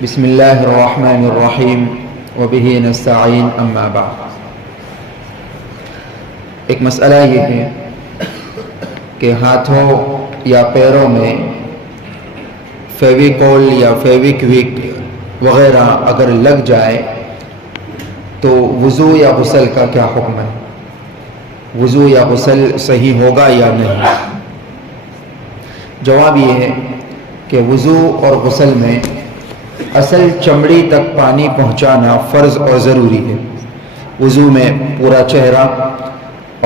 بسم اللہ الرحمن الرحیم وبہ نستعین اما بعد۔ ایک مسئلہ یہ ہے کہ ہاتھوں یا پیروں میں فیویکول یا فیویکوک وغیرہ اگر لگ جائے تو وضو یا غسل کا کیا حکم ہے؟ وضو یا غسل صحیح ہوگا یا نہیں؟ جواب یہ ہے کہ وضو اور غسل میں اصل چمڑی تک پانی پہنچانا فرض اور ضروری ہے۔ وضو میں پورا چہرہ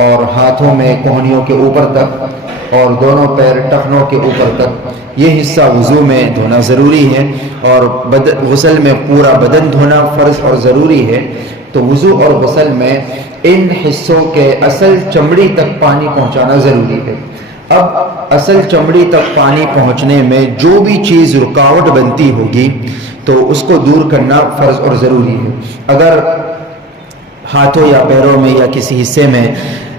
اور ہاتھوں میں کوہنیوں کے اوپر تک اور دونوں پیر ٹخنوں کے اوپر تک یہ حصہ وضو میں دھونا ضروری ہے، اور غسل میں پورا بدن دھونا فرض اور ضروری ہے۔ تو وضو اور غسل میں ان حصوں کے اصل چمڑی تک پانی پہنچانا ضروری ہے۔ اب اصل چمڑی تک پانی پہنچنے میں جو بھی چیز رکاوٹ بنتی ہوگی تو اس کو دور کرنا فرض اور ضروری ہے۔ اگر ہاتھوں یا پیروں میں یا کسی حصے میں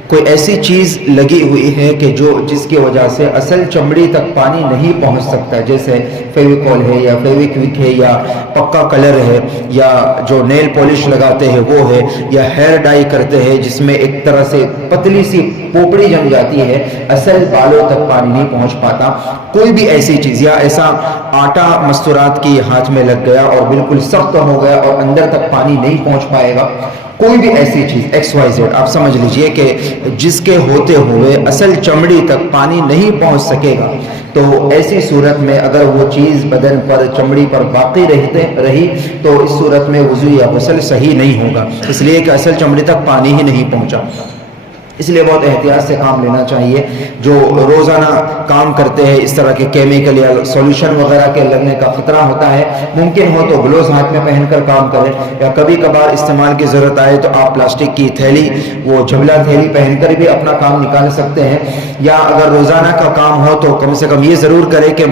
کوئی ایسی چیز لگی ہوئی ہے کہ جس کی وجہ سے اصل چمڑی تک پانی نہیں پہنچ سکتا، جیسے فیویکول ہے یا فیویکوک ہے یا پکا کلر ہے یا جو نیل پالش لگاتے ہیں وہ ہے یا ہیئر ڈائی کرتے ہیں جس میں ایک طرح سے پتلی سی پوپڑی جم جاتی ہے، اصل بالوں تک پانی نہیں پہنچ پاتا، کوئی بھی ایسی چیز یا ایسا آٹا مستورات کی ہاتھ میں لگ گیا اور بالکل سخت ہو گیا اور اندر تک پانی نہیں پہنچ پائے گا، کوئی بھی ایسی چیز XYZ آپ سمجھ لیجئے کہ جس کے ہوتے ہوئے اصل چمڑی تک پانی نہیں پہنچ سکے گا، تو ایسی صورت میں اگر وہ چیز بدن پر چمڑی پر باقی رہی تو اس صورت میں وضو یا غسل صحیح نہیں ہوگا، اس لیے کہ اصل چمڑی تک پانی ہی نہیں پہنچا۔ اس لیے بہت احتیاط سے کام لینا چاہیے۔ جو روزانہ کام کرتے ہیں اس طرح کے کیمیکل یا سولوشن وغیرہ کے لگنے کا خطرہ ہوتا ہے، ممکن ہو تو گلوز ہاتھ میں پہن کر کام کریں، یا کبھی کبھار استعمال کی ضرورت آئے تو آپ پلاسٹک کی تھیلی، وہ جھبلا تھیلی پہن کر بھی اپنا کام نکال سکتے ہیں۔ یا اگر روزانہ کا کام ہو تو کم سے کم یہ ضرور کرے کہ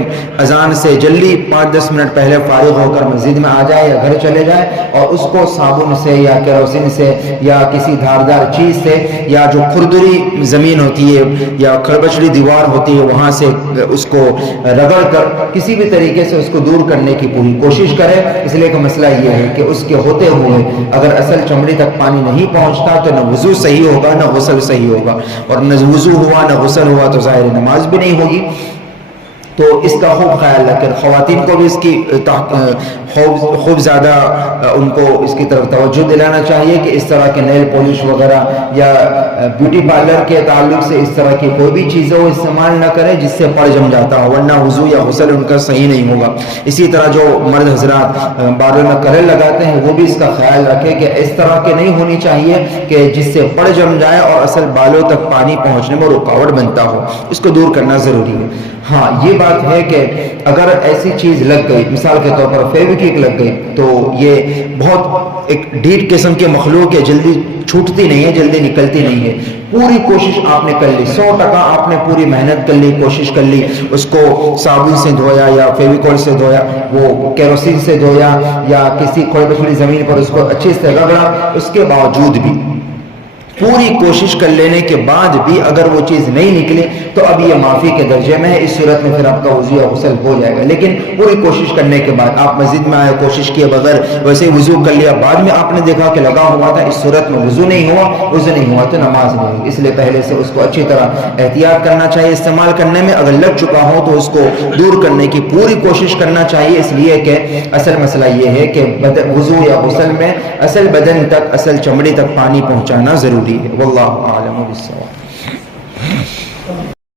اذان سے جلدی 5-10 منٹ پہلے فارغ ہو کر مسجد میں آ جائے یا گھر چلے جائے، اور اس کو صابن سے یا کیروسین سے یا کسی دھاردار چیز سے یا جو کھردری زمین ہوتی ہے یا کھڑبچڑی دیوار ہوتی ہے وہاں سے اس کو رگڑ کر کسی بھی طریقے سے اس کو دور کرنے کی پوری کوشش کرے۔ اس لیے کہ مسئلہ یہ ہے کہ اس کے ہوتے ہوئے اگر اصل چمڑی تک پانی نہیں پہنچتا تو نہ وضو صحیح ہوگا نہ غسل صحیح ہوگا، اور نہ وضو ہوا نہ غسل ہوا تو ظاہر نماز بھی نہیں ہوگی۔ تو اس کا خوب خیال رکھیں۔ خواتین کو بھی اس کی خوب زیادہ ان کو اس کی طرف توجہ دلانا چاہیے کہ اس طرح کے نیل پالش وغیرہ یا بیوٹی پارلر کے تعلق سے اس طرح کی کوئی بھی چیزیں وہ استعمال نہ کریں جس سے پڑ جم جاتا ہو، ورنہ وضو یا غسل ان کا صحیح نہیں ہوگا۔ اسی طرح جو مرد حضرات باروں میں کلر لگاتے ہیں وہ بھی اس کا خیال رکھیں کہ اس طرح کے نہیں ہونی چاہیے کہ جس سے پڑ جم جائے اور اصل بالوں تک پانی پہنچنے میں رکاوٹ بنتا ہو، اس کو دور کرنا ضروری ہے۔ ہاں یہ بات ہے کہ اگر ایسی چیز لگ گئی، مثال کے طور پر فیویکوک لگ گئی، تو یہ بہت ایک ڈیٹ قسم کے مخلوق ہے، جلدی چھوٹتی نہیں ہے، جلدی نکلتی نہیں ہے۔ پوری کوشش آپ نے کر لی، 100% آپ نے پوری محنت کر لی، کوشش کر لی، اس کو صابن سے دھویا یا فیویکول سے دھویا، وہ کیروسین سے دھویا یا کسی کھڑبچڑی زمین پر اس کو اچھے سے رگڑا، اس کے باوجود بھی پوری کوشش کر لینے کے بعد بھی اگر وہ چیز نہیں نکلی تو اب یہ معافی کے درجے میں ہے۔ اس صورت میں پھر آپ کا وضو یا غسل ہو جائے گا، لیکن پوری کوشش کرنے کے بعد آپ مسجد میں آئے، کوشش کیے بغیر ویسے ہی وضو کر لیا، بعد میں آپ نے دیکھا کہ لگا ہوا تھا، اس صورت میں وضو نہیں ہوا تو نماز نہیں ہوگی۔ اس لیے پہلے سے اس کو اچھی طرح احتیاط کرنا چاہیے استعمال کرنے میں، اگر لگ چکا ہو تو اس کو دور کرنے کی پوری کوشش کرنا چاہیے۔ اس لیے کہ اصل مسئلہ یہ ہے کہ وضو یا غسل میں اصل بدن تک، اصل چمڑی تک پانی پہنچانا ضروری ہے۔ واللہ اعلم بالصواب۔